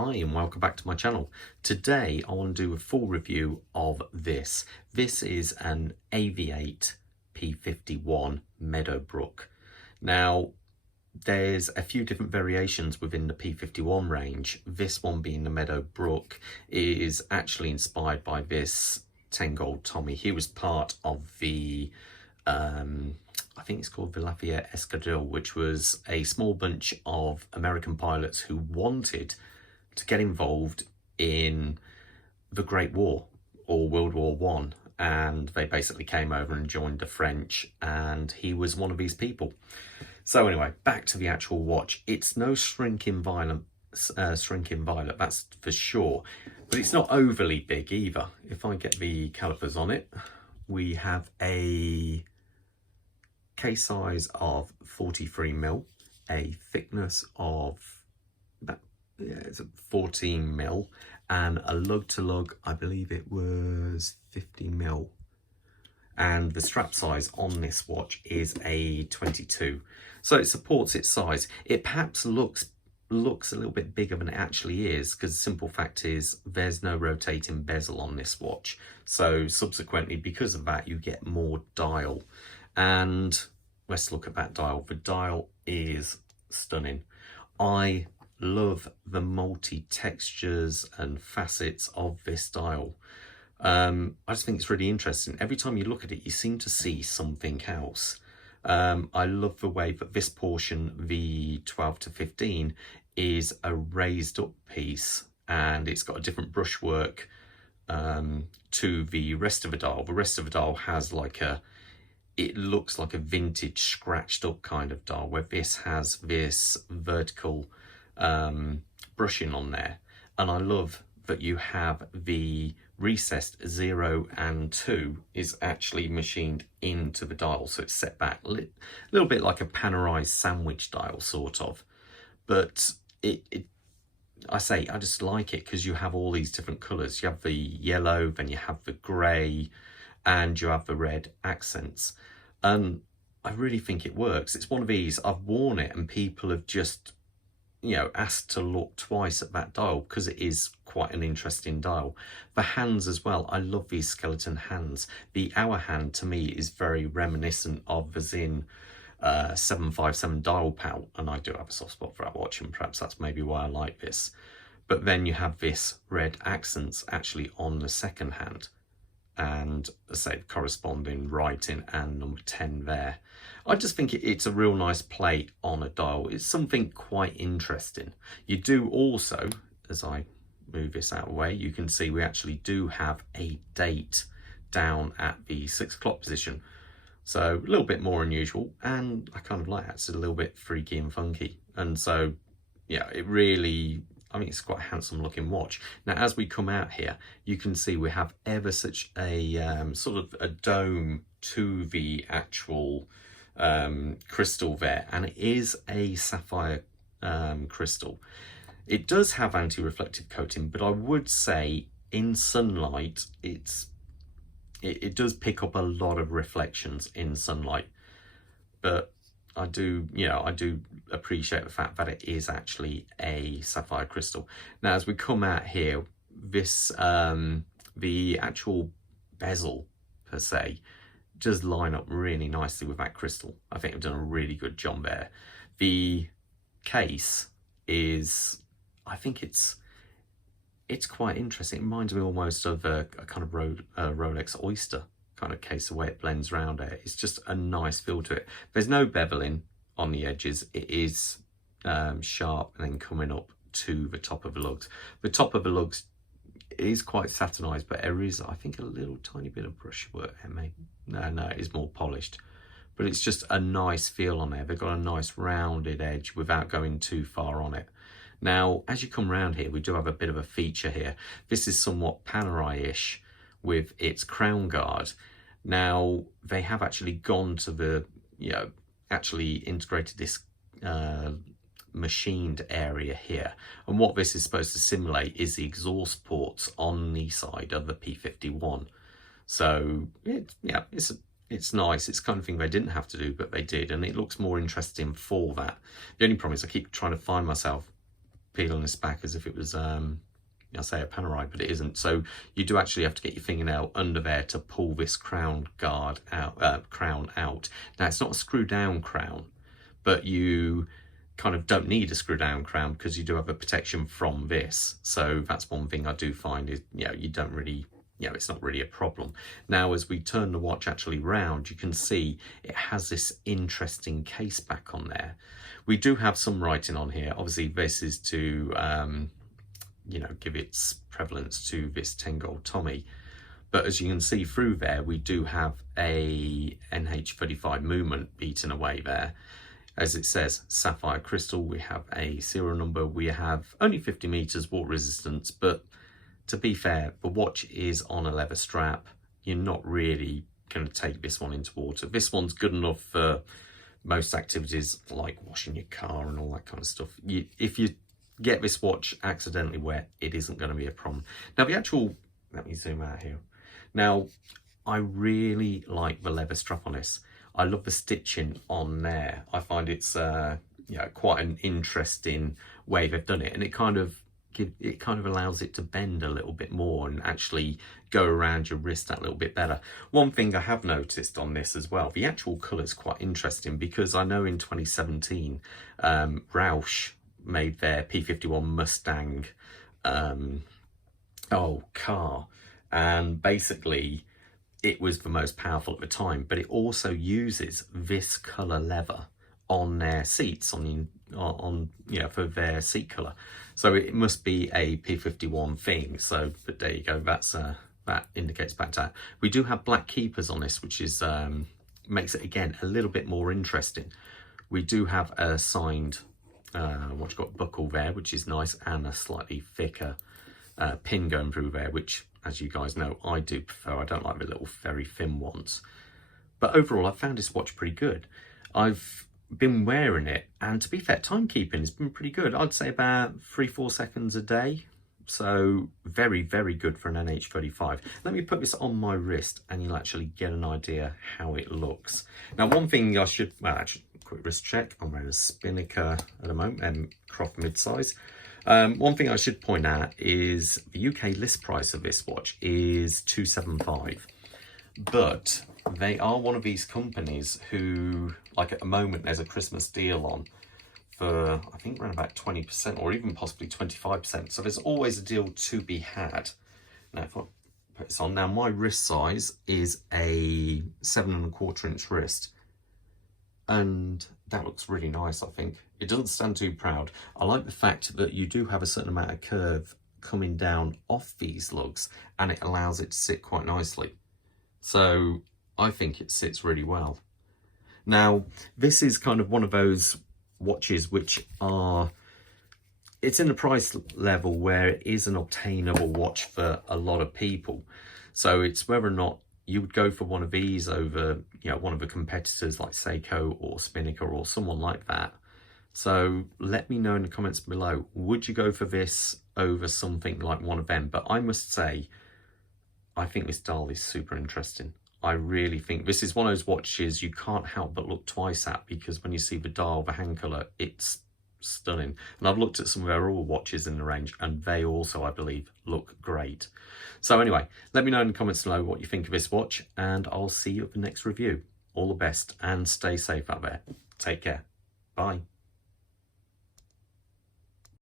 Hi and welcome back to my channel. Today I want to do a full review of this. This is an AVI-8 P-51 Meadowbrook. Now there's a few different variations within the P-51 range. This one being the Meadowbrook is actually inspired by this 10 Gold Tommy. He was part of the I think it's called the Lafayette Escadrille, which was a small bunch of American pilots who wanted to get involved in the Great War or World War One, and they basically came over and joined the French, and he was one of these people. So anyway, back to the actual watch. It's no shrinking violet, that's for sure, but it's not overly big either. If I get the calipers on it, we have a case size of 43mm, a thickness of about, it's 14mm, and a lug to lug, I believe it was 50mm. And the strap size on this watch is a 22, so it supports its size. It perhaps looks a little bit bigger than it actually is, because the simple fact is there's no rotating bezel on this watch, so subsequently because of that you get more dial. And let's look at that dial. The dial is stunning. I love the multi-textures and facets of this dial. I just think it's really interesting. Every time you look at it, you seem to see something else. I love the way that this portion, the 12 to 15, is a raised up piece, and it's got a different brushwork to the rest of the dial. The rest of the dial has like it looks like a vintage scratched up kind of dial, where this has this vertical brushing on there. And I love that you have the recessed 0 and 2 is actually machined into the dial, so it's set back a little bit like a panorized sandwich dial sort of. But I just like it because you have all these different colors. You have the yellow, then you have the gray, and you have the red accents. And I really think it works. It's one of these, I've worn it and people have just, you know, asked to look twice at that dial because it is quite an interesting dial. The hands as well, I love these skeleton hands. The hour hand to me is very reminiscent of the Zinn 757 dial pal, and I do have a soft spot for that watch, and perhaps that's maybe why I like this. But then you have this red accents actually on the second hand, and say corresponding writing and number 10 there. I just think it's a real nice play on a dial. It's something quite interesting. You do also, as I move this out of the way, you can see we actually do have a date down at the 6 o'clock position. So a little bit more unusual, and I kind of like that. It's a little bit freaky and funky. And so, yeah, it really, I mean, it's quite a handsome looking watch. Now, as we come out here, you can see we have ever such a sort of a dome to the actual crystal there, and it is a sapphire crystal. It does have anti-reflective coating, but I would say in sunlight, it does pick up a lot of reflections in sunlight. But I do appreciate the fact that it is actually a sapphire crystal. Now, as we come out here, this the actual bezel per se does line up really nicely with that crystal. I think I've done a really good job there. The case is, I think it's quite interesting. It reminds me almost of a kind of Rolex Oyster kind of case, the way it blends around it. It's just a nice feel to it. There's no beveling on the edges. It is sharp and then coming up to the top of the lugs. The top of the lugs is quite satinized, but there is, I think, a little tiny bit of brushwork. No, it is more polished, but it's just a nice feel on there. They've got a nice rounded edge without going too far on it. Now, as you come around here, we do have a bit of a feature here. This is somewhat Panerai-ish with its crown guard. Now, they have actually gone to the, actually integrated this machined area here. And what this is supposed to simulate is the exhaust ports on the side of the P-51. So, it's nice. It's the kind of thing they didn't have to do, but they did. And it looks more interesting for that. The only problem is I keep trying to find myself peeling this back as if it was, I say a panerai, but it isn't. So you do actually have to get your fingernail under there to pull this crown guard out, crown out. Now it's not a screw down crown, but you kind of don't need a screw down crown because you do have a protection from this. So that's one thing I do find is, you don't really, it's not really a problem. Now, as we turn the watch actually round, you can see it has this interesting case back on there. We do have some writing on here. Obviously, this is to, give its prevalence to this 10 gold Tommy. But as you can see through there, we do have a NH35 movement beaten away there. As it says, sapphire crystal, we have a serial number, we have only 50 meters water resistance, but to be fair, the watch is on a leather strap. You're not really going to take this one into water. This one's good enough for most activities like washing your car and all that kind of stuff. If you get this watch accidentally wet, it isn't going to be a problem. Now the actual, let me zoom out here. Now, I really like the leather strap on this. I love the stitching on there. I find it's quite an interesting way they've done it, and it kind of allows it to bend a little bit more and actually go around your wrist that little bit better. One thing I have noticed on this as well, the actual colour is quite interesting, because I know in 2017 Roush made their P-51 Mustang car, and basically it was the most powerful at the time, but it also uses this colour leather on their seats, for their seat colour. So it must be a P-51 thing. So, but there you go. That's that indicates back to that. We do have black keepers on this, which is makes it again a little bit more interesting. We do have a signed buckle there, which is nice, and a slightly thicker pin going through there, which, as you guys know, I do prefer. I don't like the little very thin ones. But overall, I found this watch pretty good. I've been wearing it, and to be fair, timekeeping has been pretty good. I'd say about 3-4 seconds a day. So very, very good for an NH35. Let me put this on my wrist and you'll actually get an idea how it looks. Now, one thing I should, actually, quick wrist check. I'm wearing a Spinnaker at the moment, and Croft mid-size. One thing I should point out is the UK list price of this watch is $275, but they are one of these companies who, like at the moment, there's a Christmas deal on for, I think, around about 20% or even possibly 25%. So there's always a deal to be had. Now, if I put this on, now my wrist size is a 7¼ inch wrist, and that looks really nice. I think it doesn't stand too proud. I like the fact that you do have a certain amount of curve coming down off these lugs, and it allows it to sit quite nicely. So I think it sits really well. Now, this is kind of one of those watches which are, it's in the price level where it is an obtainable watch for a lot of people. So it's whether or not you would go for one of these over, one of the competitors like Seiko or Spinnaker or someone like that. So let me know in the comments below, would you go for this over something like one of them? But I must say, I think this dial is super interesting. I really think this is one of those watches you can't help but look twice at, because when you see the dial, the hand colour, it's stunning. And I've looked at some of their other watches in the range, and they also, I believe, look great. So anyway, let me know in the comments below what you think of this watch, and I'll see you at the next review. All the best, and stay safe out there. Take care. Bye.